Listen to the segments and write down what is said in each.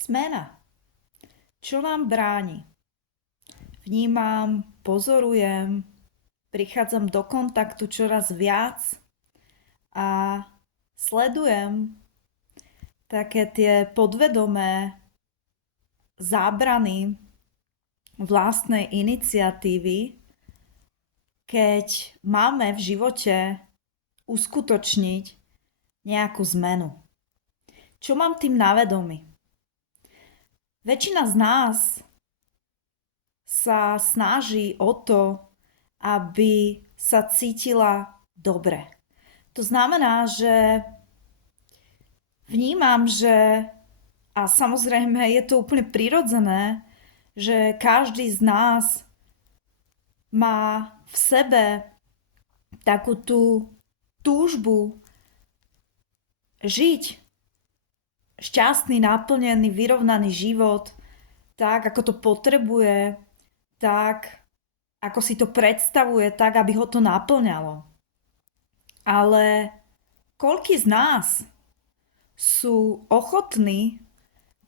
Zmena. Čo nám bráni? Vnímam, pozorujem, prichádzam do kontaktu čoraz viac a sledujem také tie podvedomé zábrany vlastnej iniciatívy, keď máme v živote uskutočniť nejakú zmenu. Čo mám tým na vedomí? Väčšina z nás sa snaží o to, aby sa cítila dobre. To znamená, že vnímam, že a samozrejme je to úplne prirodzené, že každý z nás má v sebe takú tú túžbu žiť šťastný, naplnený, vyrovnaný život, tak ako to potrebuje, tak ako si to predstavuje, tak aby ho to naplňalo. Ale koľký z nás sú ochotní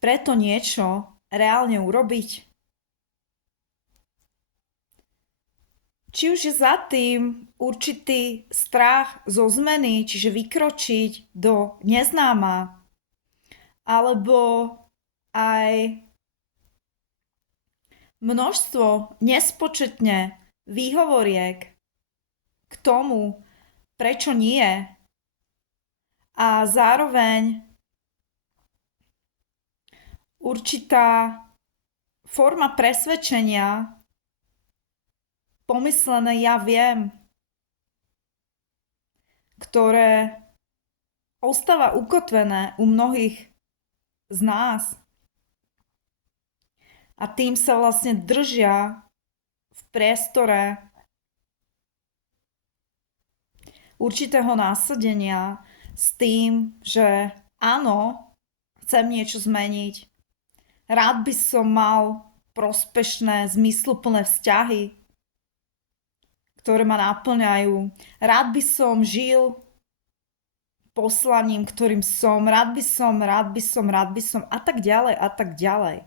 preto niečo reálne urobiť? Či už je za tým určitý strach zo zmeny, čiže vykročiť do neznáma, alebo aj množstvo nespočetne výhovoriek k tomu, prečo nie, a zároveň určitá forma presvedčenia, pomyslené ja viem, ktoré ostáva ukotvené u mnohých z nás a tým sa vlastne držia v priestore určitého násadenia s tým, že áno, chcem niečo zmeniť, rád by som mal prospešné, zmysluplné vzťahy, ktoré ma naplňajú, rád by som žil poslaním, ktorým som, rád by som a tak ďalej a tak ďalej.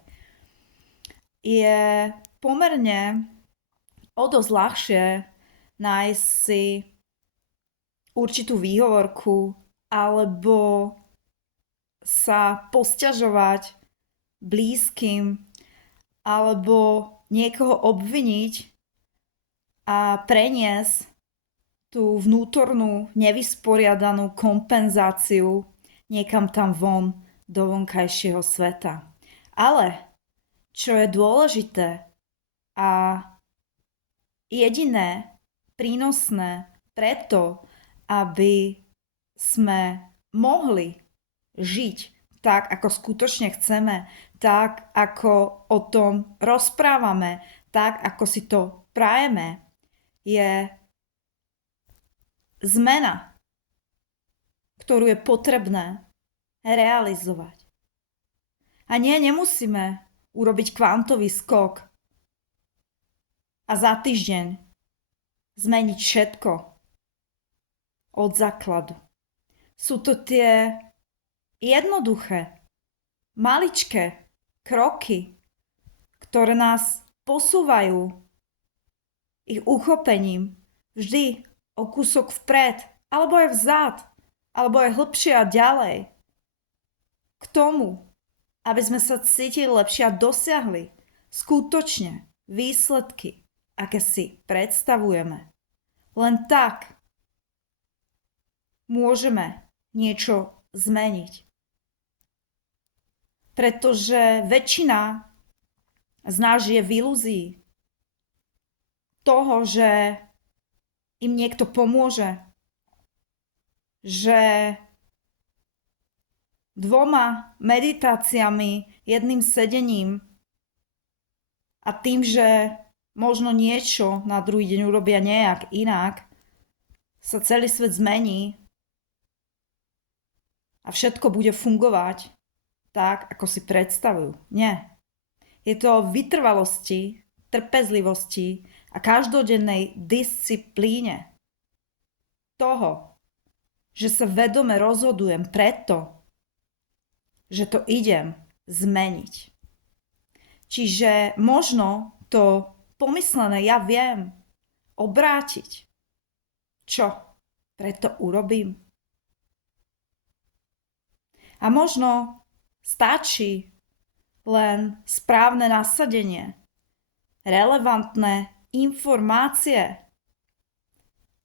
Je pomerne o dosť ľahšie nájsť si určitú výhovorku alebo sa posťažovať blízkym alebo niekoho obviniť a preniesť tú vnútornú nevysporiadanú kompenzáciu niekam tam von do vonkajšieho sveta. Ale čo je dôležité a jediné prínosné preto, aby sme mohli žiť tak, ako skutočne chceme, tak, ako o tom rozprávame, tak, ako si to prajeme, je zmena, ktorú je potrebné realizovať. A nie, nemusíme urobiť kvantový skok a za týždeň zmeniť všetko od základu. Sú to tie jednoduché, maličké kroky, ktoré nás posúvajú ich uchopením vždy o kúsok vpred, alebo aj vzad, alebo aj hlbšie a ďalej. K tomu, aby sme sa cítili lepšie a dosiahli skutočne výsledky, aké si predstavujeme. Len tak môžeme niečo zmeniť. Pretože väčšina z nás žije v ilúzii toho, že im niekto pomôže, že 2 meditáciami, 1 sedením a tým, že možno niečo na druhý deň urobia nejak inak, sa celý svet zmení a všetko bude fungovať tak, ako si predstavujú. Nie. Je to o vytrvalosti, trpezlivosti a každodennej disciplíne toho, že sa vedome rozhodujem preto, že to idem zmeniť. Čiže možno to pomyslené ja viem obrátiť. Čo? Preto urobím. A možno stačí len správne nasadenie, relevantné informácie,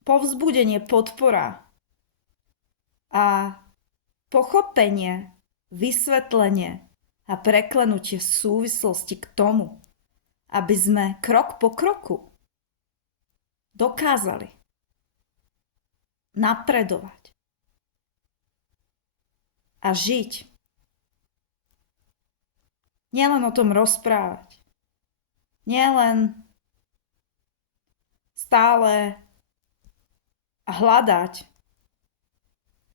povzbudenie, podpora a pochopenie, vysvetlenie a preklenutie súvislosti k tomu, aby sme krok po kroku dokázali napredovať a žiť. Nielen o tom rozprávať. Nielen stále hľadať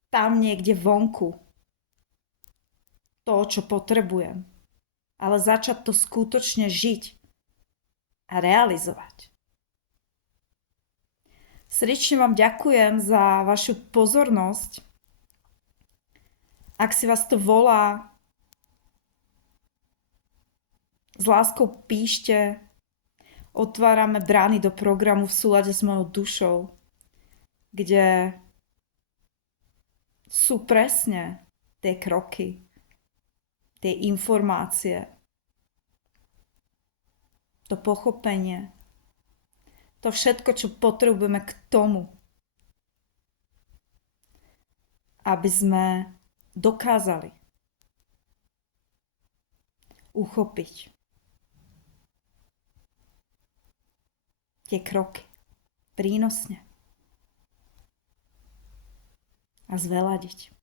tam niekde vonku to, čo potrebujem. Ale začať to skutočne žiť a realizovať. Srdečne vám ďakujem za vašu pozornosť. Ak si vás to volá, s láskou píšte, otvárame brány do programu v súlade s mojou dušou, kde sú presne tie kroky, tie informácie, to pochopenie, to všetko, čo potrebujeme k tomu, aby sme dokázali uchopiť tie kroky prínosne a zveladiť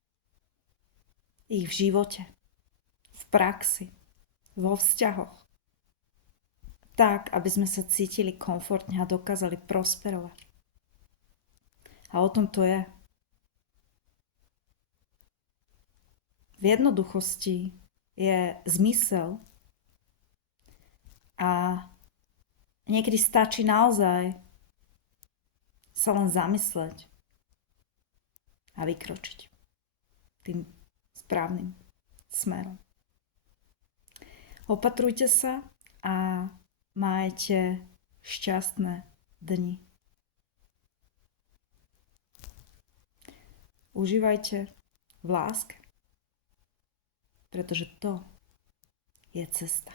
ich v živote, v praxi, vo vzťahoch, tak, aby sme sa cítili komfortne a dokázali prosperovať. A o tom to je. V jednoduchosti je zmysel a niekedy stačí naozaj sa len zamysleť a vykročiť tým správnym smerom. Opatrujte sa a majte šťastné dni. Užívajte v láske, pretože to je cesta.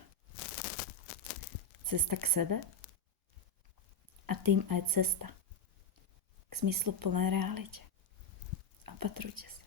Cesta k sebe a tým aj cesta k zmysluplnej realite. Opatrujte sa.